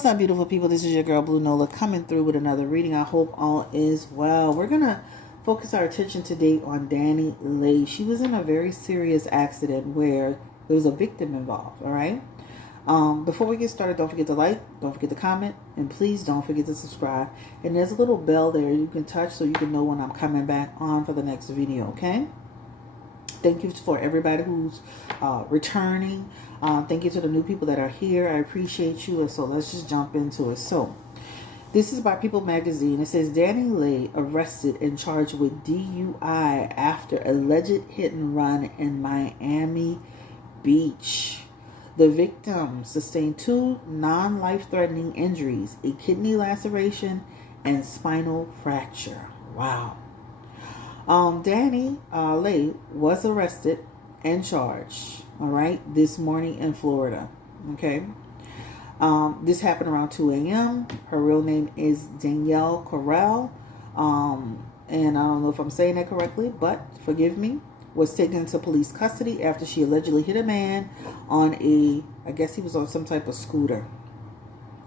What's up, beautiful people? This is your girl Blue Nola coming through with another reading. I hope all is well. We're gonna focus our attention today on DaniLeigh. She was in a very serious accident where there was a victim involved. All right. Before we get started, don't forget to like, don't forget to comment, and please don't forget to subscribe. And there's a little bell there you can touch so you can know when I'm coming back on for the next video. Okay. Thank you for everybody who's returning. Thank you to the new people that are here. I appreciate you. And so let's just jump into it. So this is by People Magazine. It says DaniLeigh arrested and charged with DUI after alleged hit and run in Miami Beach. The victim sustained 2 non-life-threatening injuries, a kidney laceration and spinal fracture. Wow. DaniLeigh was arrested and charged, all right, this morning in Florida, okay? This happened around 2 a.m. Her real name is Danielle Corral, and I don't know if I'm saying that correctly, but forgive me, was taken into police custody after she allegedly hit a man on I guess he was on some type of scooter.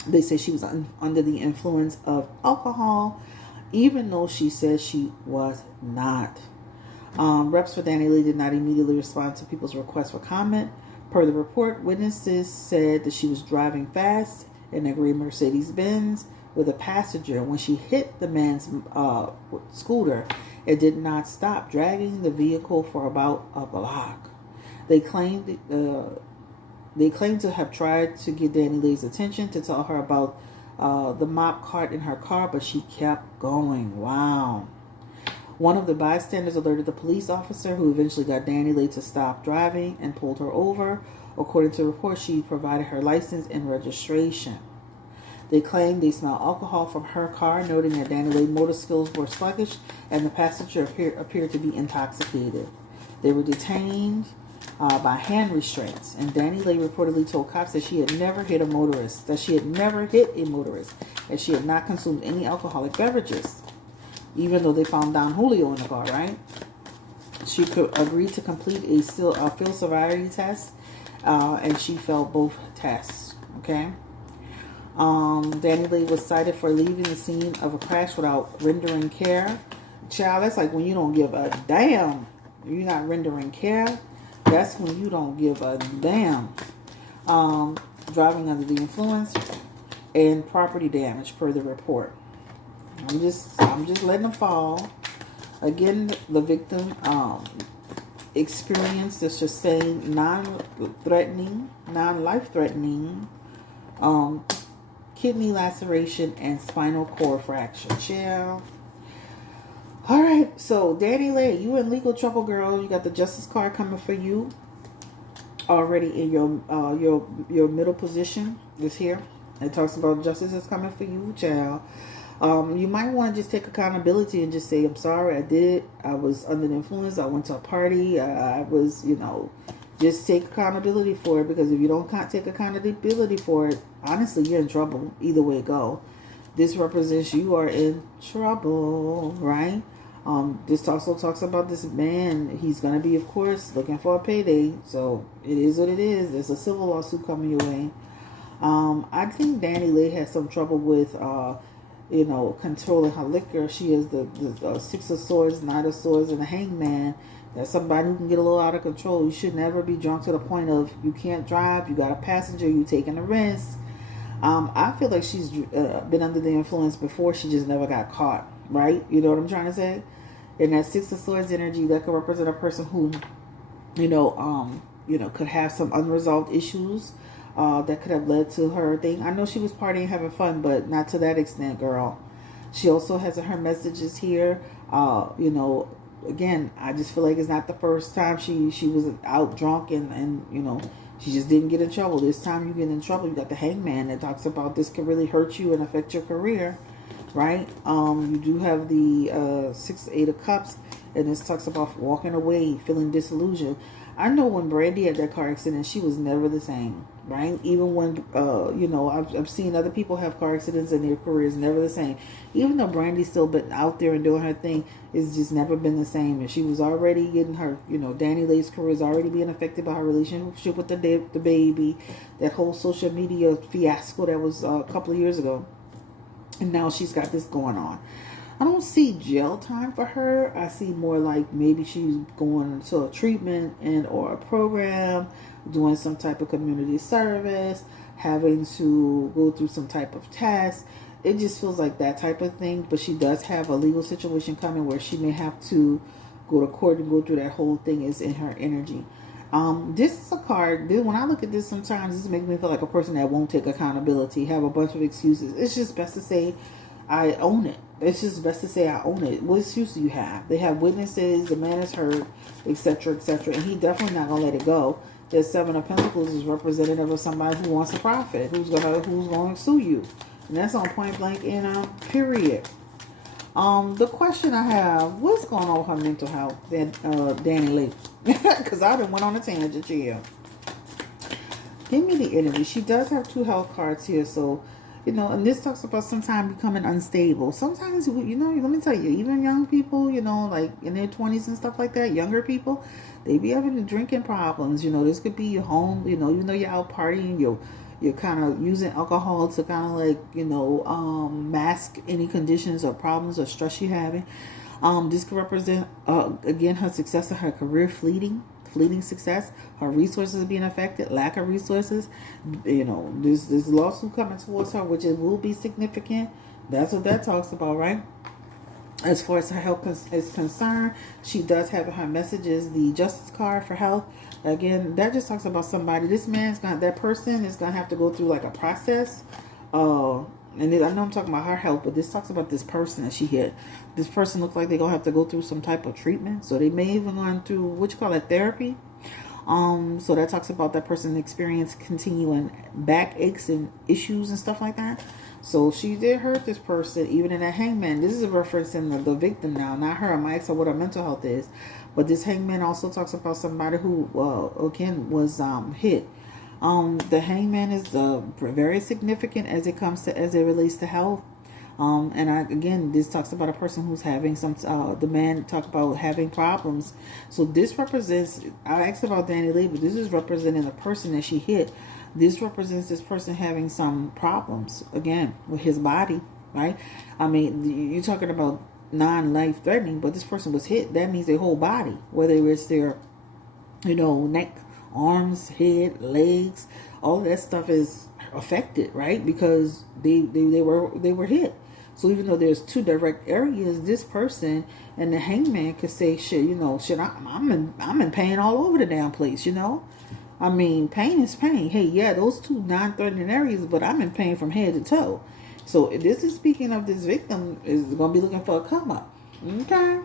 They say she was under the influence of alcohol, even though she said she was not. Reps for DaniLeigh did not immediately respond to people's requests for comment. Per the report, witnesses said that she was driving fast in a gray Mercedes-Benz with a passenger. When she hit the man's scooter, it did not stop, dragging the vehicle for about a block. They claimed to have tried to get DaniLeigh's attention to tell her about the mop cart in her car, but she kept going. Wow. One of the bystanders alerted the police officer, who eventually got DaniLeigh to stop driving and pulled her over. According to reports, she provided her license and registration. They claimed they smelled alcohol from her car, noting that DaniLeigh's motor skills were sluggish and the passenger appeared to be intoxicated. They were detained by hand restraints, and DaniLeigh reportedly told cops that she had never hit a motorist, and she had not consumed any alcoholic beverages, even though they found Don Julio in the car, right? She agreed to complete a field sobriety test, and she failed both tests, okay? DaniLeigh was cited for leaving the scene of a crash without rendering care. Child, that's like when you don't give a damn. You're not rendering care. That's when you don't give a damn. Driving under the influence and property damage per the report. I'm just letting them fall. Again, the victim experienced the sustained non-life-threatening kidney laceration and spinal cord fracture. Chill. All right, so DaniLeigh, you in legal trouble, girl. You got the justice card coming for you. Already in your middle position is here. It talks about justice is coming for you, child. You might want to just take accountability and just say, I'm sorry, I did. I was under the influence. I went to a party. I was, just take accountability for it, because if you don't take accountability for it, honestly, you're in trouble. Either way it go. This represents you are in trouble, right? This also talks about this man. He's going to be, of course, looking for a payday. So it is what it is. There's a civil lawsuit coming your way. I think DaniLeigh has some trouble with, controlling her liquor. She is the 6 of Swords, 9 of Swords, and the Hangman. That's somebody who can get a little out of control. You should never be drunk to the point of you can't drive. You got a passenger. You taking a risk. I feel like she's been under the influence before. She just never got caught, right? You know what I'm trying to say? And that 6 of Swords energy, that could represent a person who, could have some unresolved issues that could have led to her thing. I know she was partying, having fun, but not to that extent, girl. She also has her messages here. Again, I just feel like it's not the first time she was out drunk and she just didn't get in trouble. This time you get in trouble. You got the Hangman that talks about this could really hurt you and affect your career, right? You do have the 8 of Cups, and this talks about walking away, feeling disillusioned. I know when Brandy had that car accident, she was never the same. right? Even when, I've seen other people have car accidents and their career is never the same. Even though Brandy's still been out there and doing her thing, it's just never been the same. And she was already getting her, DaniLeigh's career is already being affected by her relationship with the baby, that whole social media fiasco that was a couple of years ago. And now she's got this going on. I don't see jail time for her. I see more like maybe she's going to a treatment and or a program, doing some type of community service, having to go through some type of test. It just feels like that type of thing. But she does have a legal situation coming where she may have to go to court and go through that whole thing. Is in her energy. This is a card. When I look at this, sometimes this makes me feel like a person that won't take accountability, have a bunch of excuses. It's just best to say, I own it. It's just best to say I own it. What excuse do you have? They have witnesses, the man is hurt, etc., etc., and he definitely not gonna let it go. The Seven of Pentacles is representative of somebody who wants to profit, who's going to sue you, and that's on point blank in period. The question I have: what's going on with her mental health, DaniLeigh? Because I done went on a tangent here. Give me the energy. She does have 2 health cards here, so. And this talks about sometimes becoming unstable. Sometimes, let me tell you, even young people, like in their 20s and stuff like that, younger people, they be having drinking problems. This could be your home, even though you're out partying, you're kind of using alcohol to kind of like, mask any conditions or problems or stress you're having. This could represent, again, her success in her career fleeting success, her resources being affected, lack of resources. There's lawsuit coming towards her, which it will be significant. That's what that talks about, right? As far as her health is concerned, she does have in her messages the Justice card for health. Again, that just talks about somebody. That person is gonna have to go through like a process. And I know I'm talking about her health, but this talks about this person that she hit. This person looks like they're going to have to go through some type of treatment. So they may even gone through, therapy. So that talks about that person experience continuing back aches and issues and stuff like that. So she did hurt this person, even in that hangman. This is a reference in the victim now, not her. I'm going to ask her what her mental health is. But this hangman also talks about somebody who, again, was hit. The hangman is very significant as it relates to health. This talks about a person who's having the man talk about having problems. So this represents, I asked about DaniLeigh, but this is representing the person that she hit. This represents this person having some problems, again, with his body, right? I mean, you're talking about non-life threatening, but this person was hit. That means their whole body, whether it's their, neck, arms, head, legs, all of that stuff is affected, right? Because they were hit. So even though there's 2 direct areas, this person and the hangman could say, I'm in pain all over the damn place, I mean, pain is pain. Hey, yeah, those 2 non-threatening areas, but I'm in pain from head to toe. So this is speaking of this victim is going to be looking for a come up. Okay?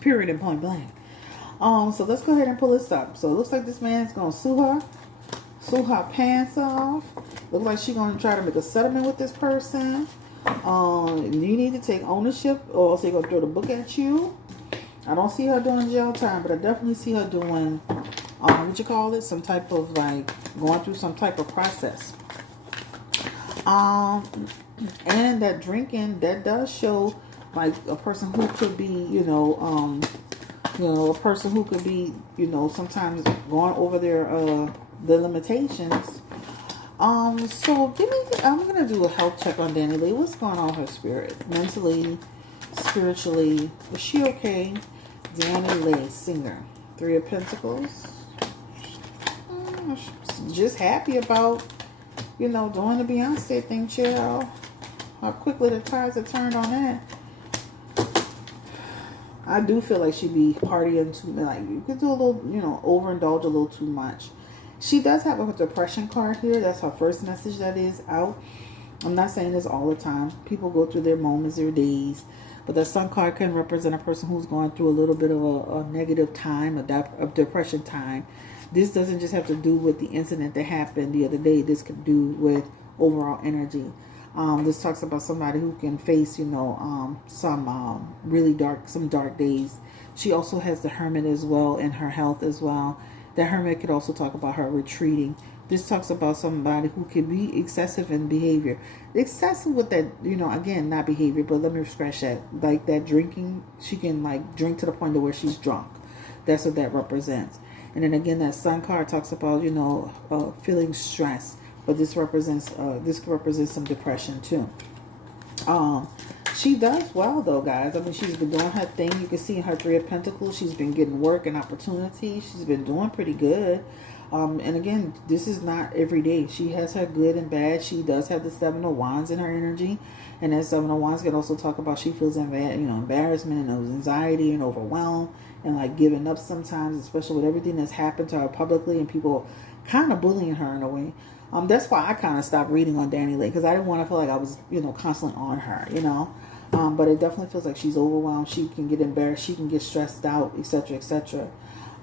Period and point blank. So let's go ahead and pull this up. So it looks like this man's gonna sue her pants off. Looks like she's gonna try to make a settlement with this person. You need to take ownership, or else they're gonna throw the book at you. I don't see her doing jail time, but I definitely see her doing, some type of like going through some type of process. And that drinking, that does show like a person who could be, a person who could be, sometimes going over the limitations. So I'm gonna do a health check on DaniLeigh. What's going on with her spirit, mentally, spiritually? Is she okay? DaniLeigh, singer, 3 of Pentacles. Just happy about, doing the Beyonce thing, child. How quickly the tides have turned on that. I do feel like she'd be partying too, like you could do a little, overindulge a little too much. She does have a depression card here. That's her first message that is out. I'm not saying this all the time. People go through their moments, their days. But the sun card can represent a person who's going through a little bit of a negative time, a depression time. This doesn't just have to do with the incident that happened the other day. This could do with overall energy. This talks about somebody who can face, some really dark days. She also has the Hermit as well in her health as well. The Hermit could also talk about her retreating This talks about somebody who can be excessive in behavior. Excessive with that, again, not behavior, but let me scratch that. Like that drinking, she can like drink to the point to where she's drunk. That's what that represents. And then again, that sun card talks about, feeling stress. But this represents some depression too. She does well though, guys. I mean, she's been doing her thing. You can see in her Three of Pentacles, she's been getting work and opportunity. She's been doing pretty good. And again, this is not every day. She has her good and bad. She does have the Seven of Wands in her energy. And that Seven of Wands can also talk about she feels embarrassment and anxiety and overwhelmed and like giving up sometimes, especially with everything that's happened to her publicly and people kind of bullying her in a way. That's why I kind of stopped reading on DaniLeigh, because I didn't want to feel like I was, constantly on her, But it definitely feels like she's overwhelmed. She can get embarrassed. She can get stressed out, etc., etc.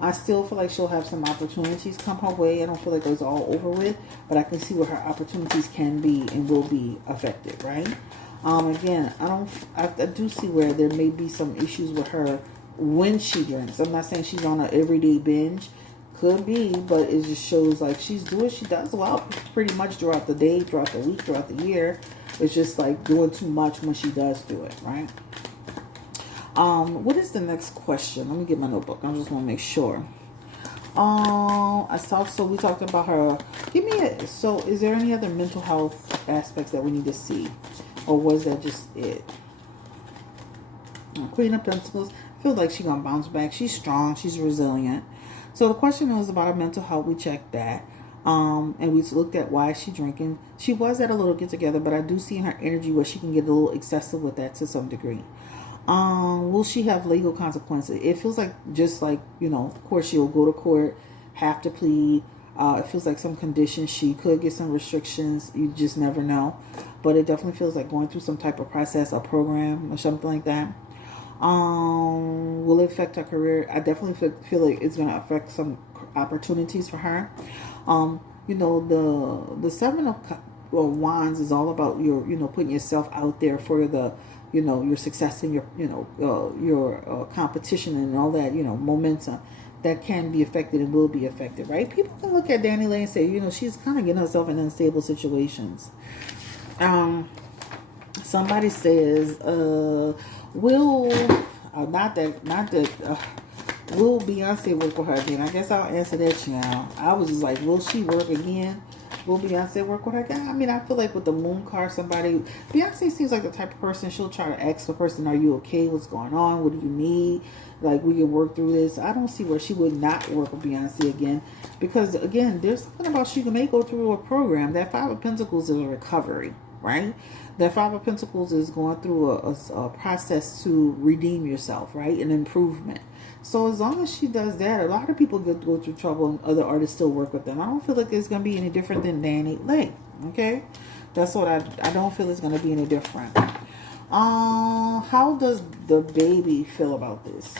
I still feel like she'll have some opportunities come her way. I don't feel like it's all over with, but I can see where her opportunities can be and will be affected, right? Again, I do see where there may be some issues with her when she drinks. I'm not saying she's on an everyday binge. Could be, but it just shows like she does well pretty much throughout the day, throughout the week, throughout the year. It's just like doing too much when she does do it, right? What is the next question? Let me get my notebook. I just want to make sure. So we talked about her. So is there any other mental health aspects that we need to see? Or was that just it? Queen of Pentacles. I feel like she's going to bounce back. She's strong. She's resilient. So the question was about her mental health. We checked that. And we looked at why she's drinking. She was at a little get together, but I do see in her energy where she can get a little excessive with that to some degree. Will she have legal consequences? It feels like just like, of course she'll go to court, have to plead. It feels like some conditions. She could get some restrictions. You just never know. But it definitely feels like going through some type of process, a program or something like that. Will it affect her career? I definitely feel like it's going to affect some opportunities for her. The Seven of Wands is all about your, putting yourself out there for the, your success and your competition and all that, momentum that can be affected and will be affected, right? People can look at DaniLeigh and say, she's kind of getting herself in unstable situations. Somebody says, will Beyonce work with her again? I guess I'll answer that now. I was just like, will she work again? Will Beyonce work with her again? I mean, I feel like with the moon card, Beyonce seems like the type of person, she'll try to ask the person, are you okay? What's going on? What do you need? Like, we can work through this. I don't see where she would not work with Beyonce again. Because, again, there's something about she may go through a program. That Five of Pentacles is a recovery, right? That Five of Pentacles is going through a process to redeem yourself, right? An improvement. So as long as she does that, a lot of people go through trouble and other artists still work with them. I don't feel like it's going to be any different than DaniLeigh, okay? That's what I don't feel it's going to be any different. How does the baby feel about this?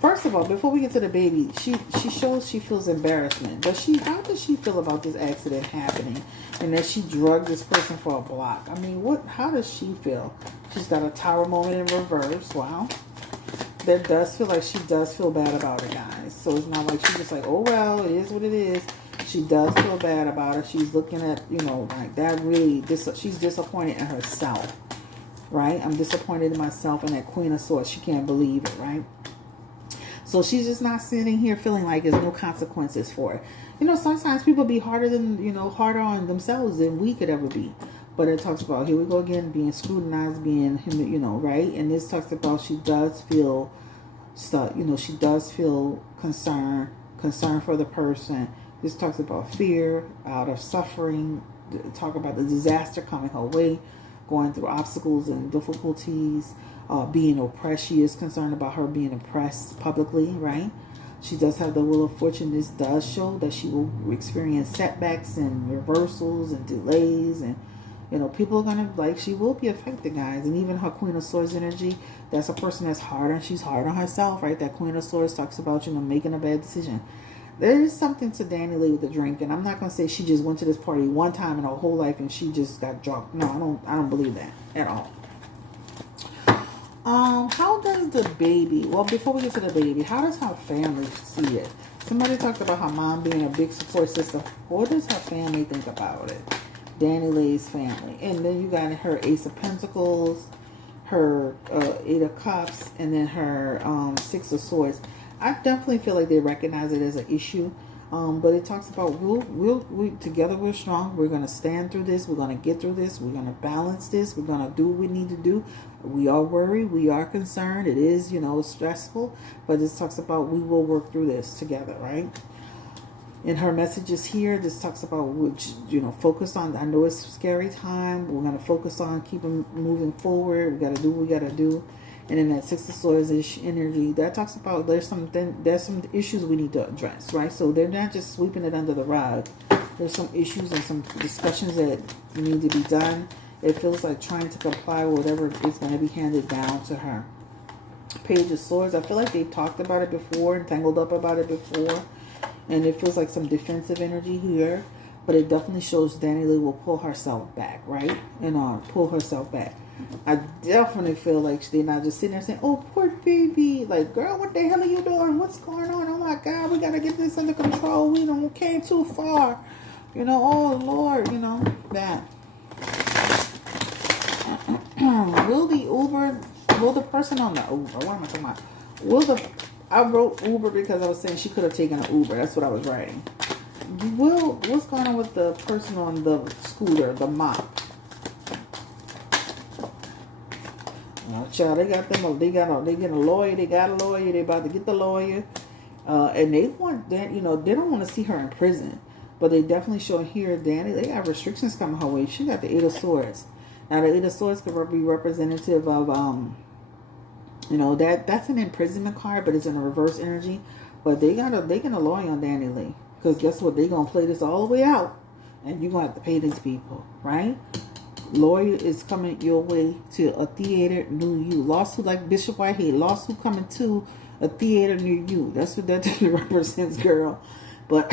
First of all, before we get to the baby, she shows she feels embarrassment. But how does she feel about this accident happening and that she drugged this person for a block? I mean, how does she feel? She's got a Tower moment in reverse. Wow. That does feel like she does feel bad about it, guys. So it's not like she's just like, oh, well, it is what it is. She does feel bad about it. She's looking at, like that really, she's disappointed in herself, right? I'm disappointed in myself and that Queen of Swords. She can't believe it, right? So she's just not sitting here feeling like there's no consequences for it. Sometimes people be harder harder on themselves than we could ever be. But it talks about, here we go again, being scrutinized, being, right? And this talks about she does feel stuck. She does feel concern for the person. This talks about fear, out of suffering, talk about the disaster coming her way, going through obstacles and difficulties, being oppressed. She is concerned about her being oppressed publicly, right? She does have the Wheel of Fortune. This does show that she will experience setbacks and reversals and delays, and people are gonna she will be affected, guys. And even her Queen of Swords energy, that's a person that's hard, and she's hard on herself, right? That Queen of Swords talks about making a bad decision. There is something to DaniLeigh with the drink, and I'm not gonna say she just went to this party one time in her whole life and she just got drunk. No, I don't believe that at all. How does the baby, well, before we get to the baby, how does her family see it? Somebody talked about her mom being a big support system. What does her family think about it? DaniLeigh's family. And then you got her Ace of Pentacles, her Eight of Cups, and then her Six of Swords. I definitely feel like they recognize it as an issue. But it talks about we together we're strong. We're gonna stand through this. We're gonna get through this. We're gonna balance this. We're gonna do what we need to do. We are worried. We are concerned. It is, stressful. But this talks about we will work through this together, right? In her messages here, this talks about which focus on. I know it's a scary time. We're gonna focus on keeping moving forward. We gotta do what we gotta do. And in that Six of Swords energy, that talks about there's some issues we need to address, right? So they're not just sweeping it under the rug. There's some issues and some discussions that need to be done. It feels like trying to comply with whatever is going to be handed down to her. Page of Swords, I feel like they've talked about it before and tangled up about it before. And it feels like some defensive energy here. But it definitely shows DaniLeigh will pull herself back, right? And pull herself back. I definitely feel like they're not just sitting there saying, oh, poor baby. Like, girl, what the hell are you doing? What's going on? Oh, my God, we got to get this under control. We don't came too far. Oh, Lord, that. Will the person on the Uber, what am I talking about? I wrote Uber because I was saying she could have taken an Uber. That's what I was writing. What's going on with the person on the scooter, the mop? Child, they get a lawyer. They got a lawyer. They about to get the lawyer, and they want that. They don't want to see her in prison, but they definitely show here, Danny. They got restrictions coming her way. She got the Eight of Swords. Now, the Eight of Swords could be representative of, that's an imprisonment card, but it's in a reverse energy. But they get a lawyer on DaniLeigh, because guess what? They gonna play this all the way out, and you gonna have to pay these people, right? Lawyer is coming your way to a theater near you. Lawsuit, like Bishop Whitehead. Lawsuit coming to a theater near you. That's what that represents, girl. But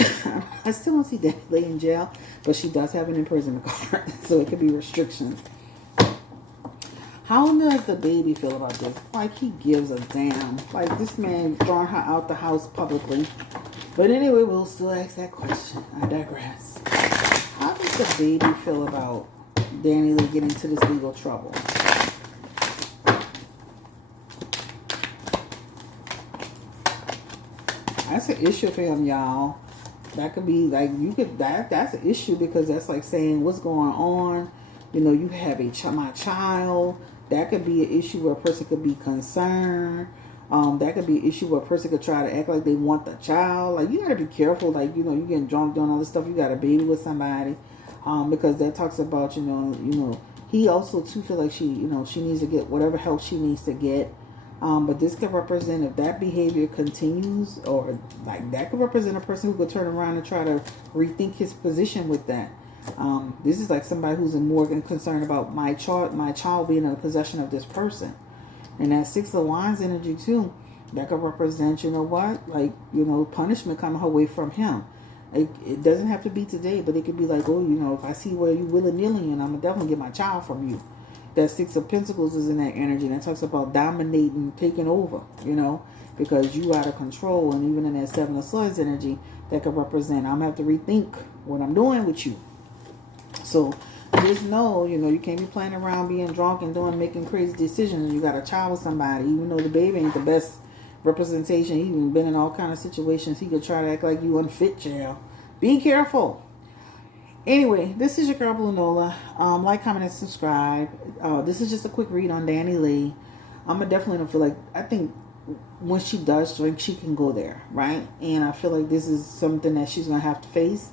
I still don't see DaniLeigh in jail. But she does have an imprisonment card. So it could be restrictions. How does the baby feel about this? Like, he gives a damn. Like, this man throwing her out the house publicly. But anyway, we'll still ask that question. I digress. How does the baby feel about DaniLeigh getting into this legal trouble? That's an issue for him, y'all. That could be like, that's an issue, because that's like saying, what's going on? You have my child. That could be an issue where a person could be concerned. That could be an issue where a person could try to act like they want the child. Like, you got to be careful. Like, you getting drunk, doing all this stuff. You got a baby with somebody. Because that talks about, he also too feel like she needs to get whatever help she needs to get. But this could represent, if that behavior continues, or like that could represent a person who could turn around and try to rethink his position with that. This is like somebody who's more concerned about my child being in the possession of this person. And that Six of Wands energy too, that could represent, punishment coming her way from him. It doesn't have to be today, but it could be like, if I see where you willy-nilly, and I'm going to definitely get my child from you. That Six of Pentacles is in that energy. And it talks about dominating, taking over, because you out of control. And even in that Seven of Swords energy, that could represent, I'm going to have to rethink what I'm doing with you. So just know, you can't be playing around being drunk and making crazy decisions. You got a child with somebody, even though the baby ain't the best representation. He even been in all kind of situations. He could try to act like you unfit, jail. Be careful. Anyway, this is your girl Blue Nola. Like, comment, and subscribe. This is just a quick read on DaniLeigh. I'm definitely don't feel like, I think when she does drink, she can go there, right? And I feel like this is something that she's gonna have to face,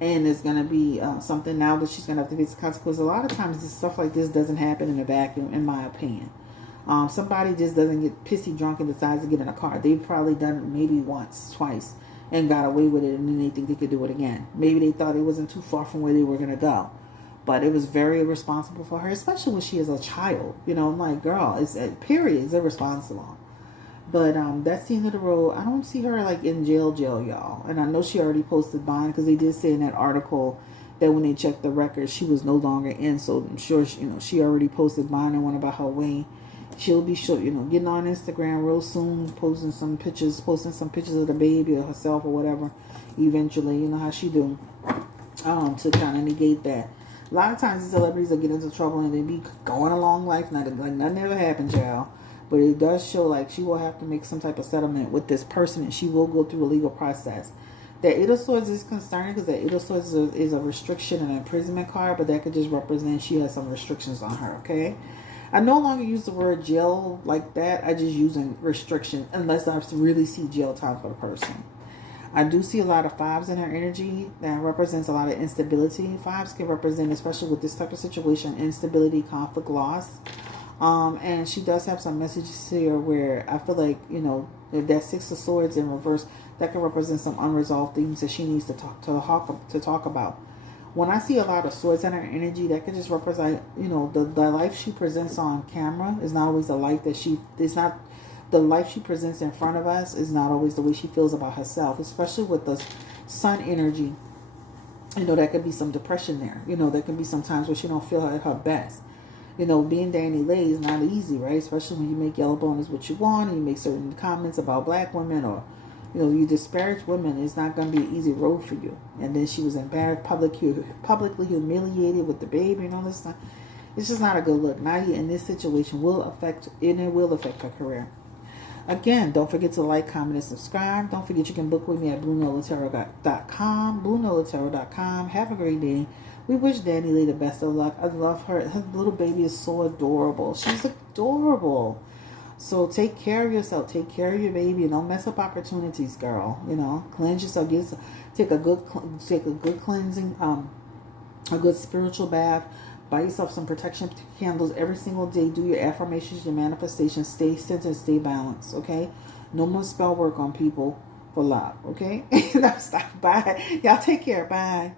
and it's gonna be something now that she's gonna have to face the consequences. A lot of times, stuff like this doesn't happen in a vacuum, in my opinion. Somebody just doesn't get pissy drunk and decides to get in a car. They've probably done it maybe once, twice, and got away with it, and then they think they could do it again. Maybe they thought it wasn't too far from where they were going to go. But it was very irresponsible for her, especially when she is a child. I'm like, girl, it's irresponsible. But that's the end of the road. I don't see her like in jail, y'all. And I know she already posted bond, because they did say in that article that when they checked the records, she was no longer in. So I'm sure she already posted bond and went about her way. She'll be sure, getting on Instagram real soon, posting some pictures of the baby or herself or whatever. Eventually, you know how she do. To kind of negate that. A lot of times, the celebrities will get into trouble and they be going along life, like nothing ever happened, child. But it does show like she will have to make some type of settlement with this person, and she will go through a legal process. The Eight of Swords is concerning because the Eight of Swords is a restriction and an imprisonment card, but that could just represent she has some restrictions on her, okay? I no longer use the word jail like that. I just use restriction unless I really see jail time for the person. I do see a lot of fives in her energy that represents a lot of instability. Fives can represent, especially with this type of situation, instability, conflict, loss. And she does have some messages here where I feel like, that Six of Swords in reverse, that can represent some unresolved things that she needs to talk about. When I see a lot of swords in her energy, that could just represent, the life she presents on camera is not always the life the life she presents in front of us is not always the way she feels about herself, especially with the sun energy. There could be some depression there. There can be some times where she don't feel at her best. Being DaniLeigh is not easy, right? Especially when you make yellow bonus what you want and you make certain comments about black women or, you disparage women. It's not going to be an easy road for you. And then she was embarrassed, publicly humiliated with the baby and all this stuff. It's just not a good look. Now in this situation will affect her career. Again, don't forget to like, comment, and subscribe. Don't forget you can book with me at BlueNolaTarot.com. BlueNolaTarot.com. Have a great day. We wish DaniLeigh the best of luck. I love her. Her little baby is so adorable. She's adorable. So take care of yourself. Take care of your baby. And don't mess up opportunities, girl. Cleanse yourself. Take a good cleansing, a good spiritual bath. Buy yourself some protection candles every single day. Do your affirmations, your manifestations. Stay centered, stay balanced, okay? No more spell work on people for love, okay? Now stop. Bye. Y'all take care. Bye.